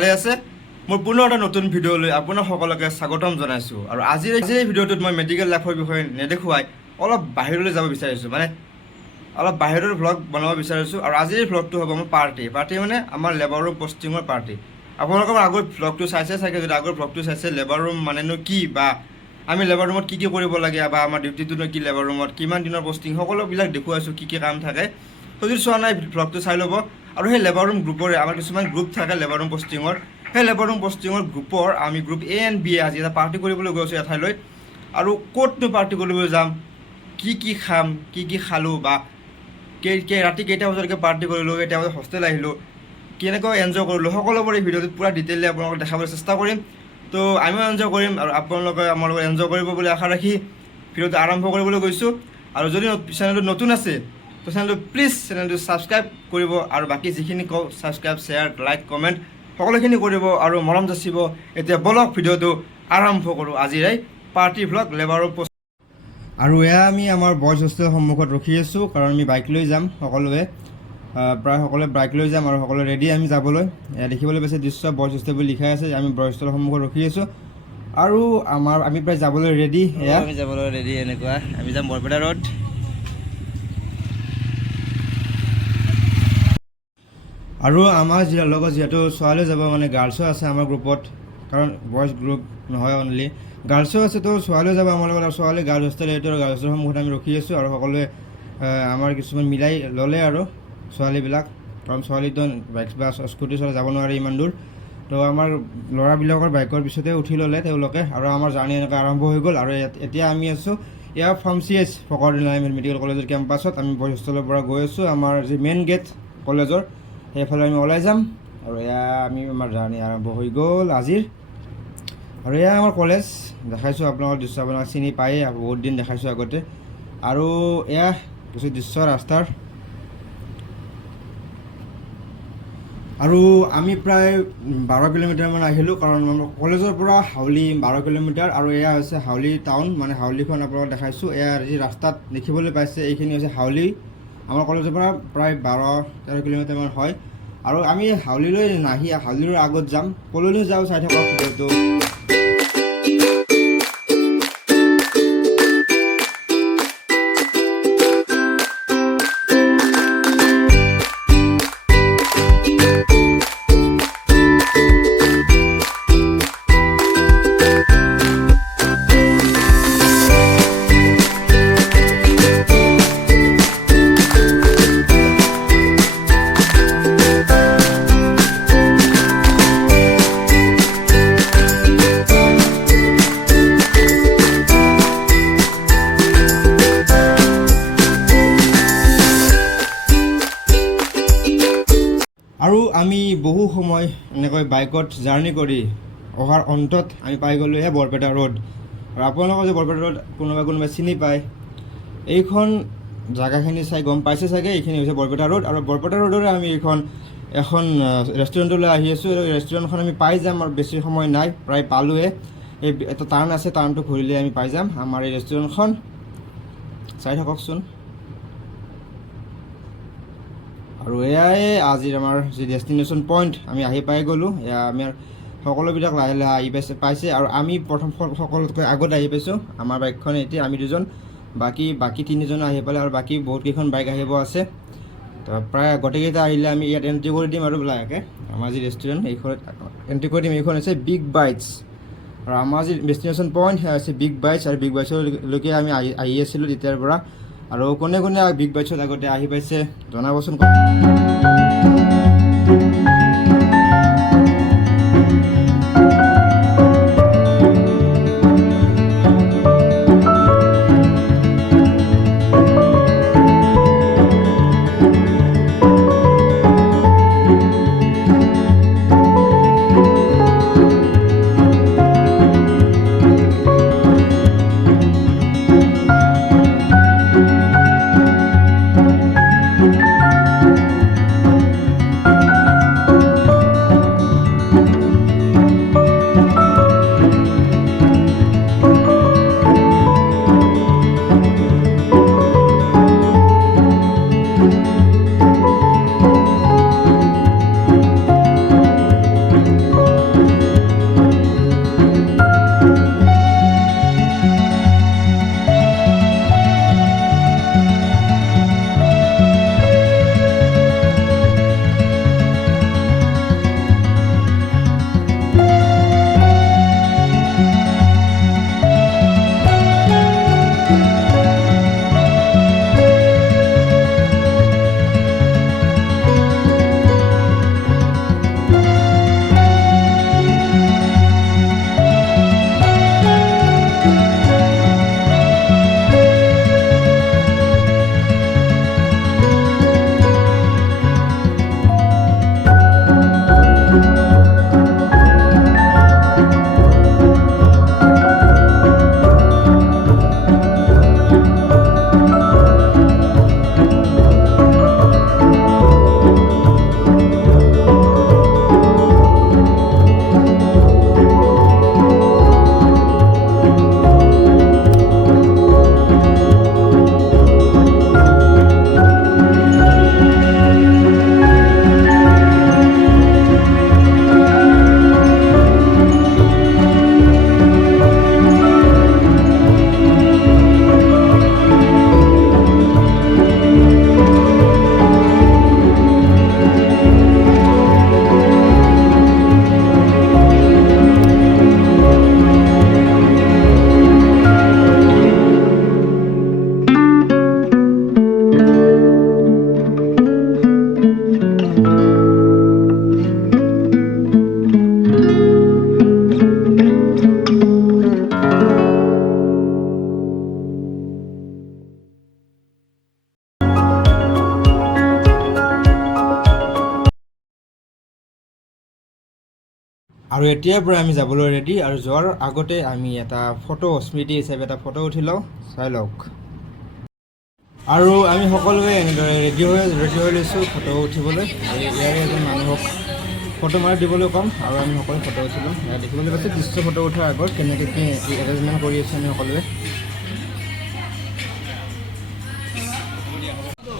ভালে আছে মোৰ পুনৰ এটা নতুন ভিডিঅ'লৈ আপোনাক সকলোকে স্বাগতম জনাইছোঁ আৰু আজিৰ এই ভিডিঅ'টোত মই মেডিকেল লাইফৰ বিষয়ে নেদেখুৱাই অলপ বাহিৰলৈ যাব বিচাৰিছোঁ মানে অলপ বাহিৰৰ ভ্লগ বনাব বিচাৰিছোঁ আৰু আজিৰ ভ্লগটো হ'ব মোৰ পাৰ্টি মানে আমাৰ লেবাৰ ৰুম পষ্টিঙৰ পাৰ্টি আপোনালোকৰ আগৰ ভ্লগটো চাইছে চাগে যদি আগৰ ভ্লগটো চাইছে লেবাৰ ৰুম মানেনো কি বা আমি লেবাৰ ৰুমত কি কৰিব লাগে বা আমাৰ ডিউটিটোনো কি লেবাৰ ৰুমত কিমান দিনৰ পষ্টিং সকলোবিলাক দেখুৱাইছোঁ কি কাম থাকে তো যদি চোৱা নাই ভ্লগটো চাই ল'ব আৰু সেই লেবাৰ ৰুম গ্ৰুপৰে আমাৰ কিছুমান গ্ৰুপ থাকে লেবাৰ ৰুম পষ্টিঙৰ সেই লেবাৰ ৰুম পষ্টিঙৰ গ্ৰুপৰ আমি গ্ৰুপ এ এণ্ড বি আজি এটা পাৰ্টি কৰিবলৈ গৈ আছোঁ এঠাইলৈ আৰু ক'তনো পাৰ্টি কৰিবলৈ যাম কি খাম কি খালোঁ বা ৰাতি কেইটা বজালৈকে পাৰ্টি কৰিলোঁ কেইটা বজাত হোষ্টেল আহিলোঁ কেনেকৈ এনজয় কৰিলোঁ সকলোবোৰ এই ভিডিঅ'টোত পূৰা ডিটেইলি আপোনালোকক দেখাবলৈ চেষ্টা কৰিম তো আমিও এনজয় কৰিম আৰু আপোনালোকে আমাৰ লগত এনজয় কৰিব বুলি আশা ৰাখি ভিডিঅ'টো আৰম্ভ কৰিবলৈ গৈছোঁ আৰু যদি চেনেলটো নতুন আছে তো চেনেলটো প্লিজ চেনেলটো ছাবস্ক্ৰাইব কৰিব আৰু বাকী যিখিনি কওঁ ছাবস্ক্ৰাইব শ্বেয়াৰ লাইক কমেণ্ট সকলোখিনি কৰিব আৰু মৰম যাচিব এতিয়া বলক ভিডিঅ'টো আৰম্ভ কৰোঁ আজিৰ এই পাৰ্টি ভ্লগ লেবাৰৰ পোষ্ট আৰু এয়া আমি আমাৰ বয়জ হোষ্টেলৰ সন্মুখত ৰখি আছোঁ কাৰণ আমি বাইক লৈ যাম সকলোৱে প্ৰায় সকলোৱে বাইক লৈ যাম আৰু সকলোৱে ৰেডি আমি যাবলৈ দেখিবলৈ পাইছে দৃশ্য বয়জ হোষ্টেল বুলি লিখা আছে আমি বয়জ হোষ্টেলৰ সন্মুখত ৰখি আছোঁ আৰু আমি প্ৰায় যাবলৈ ৰেডি এয়া আমি যাবলৈ ৰেডি এনেকুৱা আমি যাম বৰপেটা ৰোড আৰু আমাৰ লগত যিহেতু ছোৱালীও যাব মানে গাৰ্লছো আছে আমাৰ গ্ৰুপত কাৰণ বয়জ গ্ৰুপ নহয় অনলি গাৰ্লছো আছে তো ছোৱালীও যাব আমাৰ লগত আৰু ছোৱালী গাৰ্লছ হোষ্টেল এইটো আৰু গাৰ্লছৰ সন্মুখত আমি ৰখি আছোঁ আৰু সকলোৱে আমাৰ কিছুমান মিলাই ল'লে আৰু ছোৱালীবিলাক কাৰণ ছোৱালীটো বাইক বা স্কুটি চলাই যাব নোৱাৰে ইমান দূৰ তো আমাৰ ল'ৰাবিলাকৰ বাইকৰ পিছতে উঠি ল'লে তেওঁলোকে আৰু আমাৰ জাৰ্ণি এনেকৈ আৰম্ভ হৈ গ'ল আৰু এতিয়া আমি আছোঁ এয়া from CH Fakhruddin Ahmed medical কলেজৰ কেম্পাছত আমি বয়জ হোষ্টেলৰ পৰা গৈ আছোঁ আমাৰ যি মেইন গেট কলেজৰ সেইফালে আমি ওলাই যাম আৰু এয়া আমাৰ জাৰ্ণি আৰম্ভ হৈ গ'ল আজিৰ আৰু এয়া আমাৰ কলেজ দেখাইছোঁ আপোনালোকৰ দৃশ্য আপোনালোকে চিনি পায়েই বহুত দিন দেখাইছোঁ আগতে আৰু এয়া কিছু দৃশ্য ৰাস্তাৰ আৰু আমি প্ৰায় 12 কিলোমিটাৰমান আহিলোঁ কাৰণ আমাৰ কলেজৰ পৰা হাউলি 12 কিলোমিটাৰ আৰু এয়া হৈছে হাউলি টাউন মানে হাউলিখন আপোনালোকক দেখাইছোঁ এয়া যি ৰাস্তাত দেখিবলৈ পাইছে এইখিনি হৈছে হাউলি আমাৰ কলেজৰ পৰা প্ৰায় 12-13 কিলোমিটাৰমান হয় আৰু আমি হাউলিলৈ নাহি হাউলিৰ আগত যাম কলৈনো যাওঁ চাই থাকক ভিডিঅ'টো আৰু আমি বহু সময় এনেকৈ বাইকত জাৰ্ণি কৰি অহাৰ অন্তত আমি পাই গ'লোঁ বৰপেটা ৰোড আৰু আপোনালোকৰ যে বৰপেটা ৰোড কোনোবাই চিনি পায় এইখন জেগাখিনি চাই গম পাইছে চাগে এইখিনি হৈছে বৰপেটা ৰোড আৰু বৰপেটা ৰোডৰে আমি এখন ৰেষ্টুৰেণ্টলৈ আহি আছোঁ আৰু ৰেষ্টুৰেণ্টখন আমি পাই যাম আৰু বেছি সময় নাই প্ৰায় পালোঁহে এই এটা টাৰ্ণ আছে টাৰ্ণটো ঘূৰিলে আমি পাই যাম আমাৰ এই ৰেষ্টুৰেণ্টখন চাই থাককচোন আৰু এয়াই আজিৰ আমাৰ যি ডেষ্টিনেশ্যন পইণ্ট আমি আহি পাই গ'লোঁ এয়া আমাৰ সকলোবিলাক লাহে লাহে আহি পাইছে আৰু আমি প্ৰথম সকলোতকৈ আগত আহি পাইছোঁ আমাৰ বাইকখন এতিয়া আমি দুজন বাকী তিনিজন আহি পালে আৰু বাকী বহুতকেইখন বাইক আহিব আছে তো প্ৰায় গোটেইকেইটা আহিলে আমি ইয়াত এণ্ট্ৰি কৰি দিম আৰু লাহেকৈ আমাৰ যি ৰেষ্টুৰেণ্ট এইখনত এণ্ট্ৰি কৰি দিম এইখন হৈছে বিগ বাইটছ আৰু আমাৰ যি ডেষ্টিনেশ্যন পইণ্ট সেয়া হৈছে বিগ বাইটছ আৰু বিগ বাইটছলৈকে আমি আহি আছিলোঁ তেতিয়াৰ পৰা আৰু কোনে বিগ বাইটছত আগতে আহি পাইছে জনাবচোন আৰু এতিয়াৰ পৰা আমি যাবলৈ ৰেডি আৰু যোৱাৰ আগতে আমি এটা ফটো স্মৃতি হিচাপে এটা ফটো উঠি লওঁ চাই লওক আৰু আমি সকলোৱে এনেদৰে ৰেডি হৈ লৈছোঁ ফটো উঠিবলৈ আৰু ইয়াৰে এজন মানুহক ফটো মাৰি দিবলৈ ক'ম আৰু আমি সকলোৱে ফটো উঠিলোঁ দেখিবলৈ পাইছোঁ দৃশ্য ফটো উঠাৰ আগত কেনেকৈ কি এৰেঞ্জমেণ্ট কৰি আছোঁ আমি সকলোৱে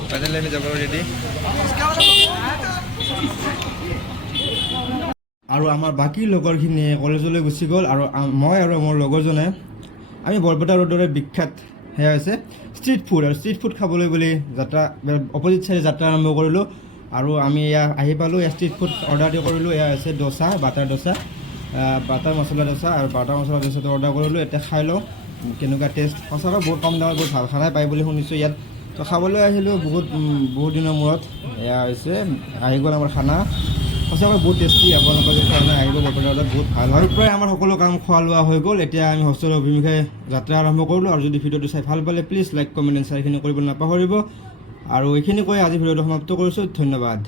ফাইনেলি আমি যাবলৈ ৰেডি আৰু আমাৰ বাকী লগৰখিনিয়ে কলেজলৈ গুচি গ'ল আৰু মই আৰু মোৰ লগৰজনে আমি বৰপেটা ৰোডৰে বিখ্যাত সেয়া হৈছে ষ্ট্ৰীট ফুড আৰু ষ্ট্ৰীট ফুড খাবলৈ বুলি যাত্ৰা অপজিট চাইডে যাত্ৰা আৰম্ভ কৰিলোঁ আৰু আমি এয়া আহি পালোঁ এয়া ষ্ট্ৰীট ফুড অৰ্ডাৰ কৰিলোঁ এয়া হৈছে দোচা বাটাৰ মছলা দোচা আৰু বাটাৰ মছলা দোচাটো অৰ্ডাৰ কৰিলোঁ এতিয়া খাই লওঁ কেনেকুৱা টেষ্ট সঁচাকৈ বহুত কম দামত বহুত ভাল খানাই পায় বুলি শুনিছোঁ ইয়াত তো খাবলৈ আহিলোঁ বহুত দিনৰ মূৰত এয়া হৈছে আহি গ'ল আমাৰ খানা সঁচাকৈ বহুত টেষ্টি আপোনালোকৰ যদি খানা আহিব বৰপেটা ৰোডত বহুত ভাল হয় প্ৰায় আমাৰ সকলো কাম খোৱা লোৱা হৈ গ'ল এতিয়া আমি হোষ্টেলৰ অভিমুখে যাত্ৰা আৰম্ভ কৰিলোঁ আৰু যদি ভিডিঅ'টো চাই ভাল পালে প্লিজ লাইক কমেণ্ট এণ্ড শ্বেয়াৰখিনি কৰিব নাপাহৰিব আৰু এইখিনি কৈ আজি ভিডিঅ'টো সমাপ্ত কৰিছোঁ ধন্যবাদ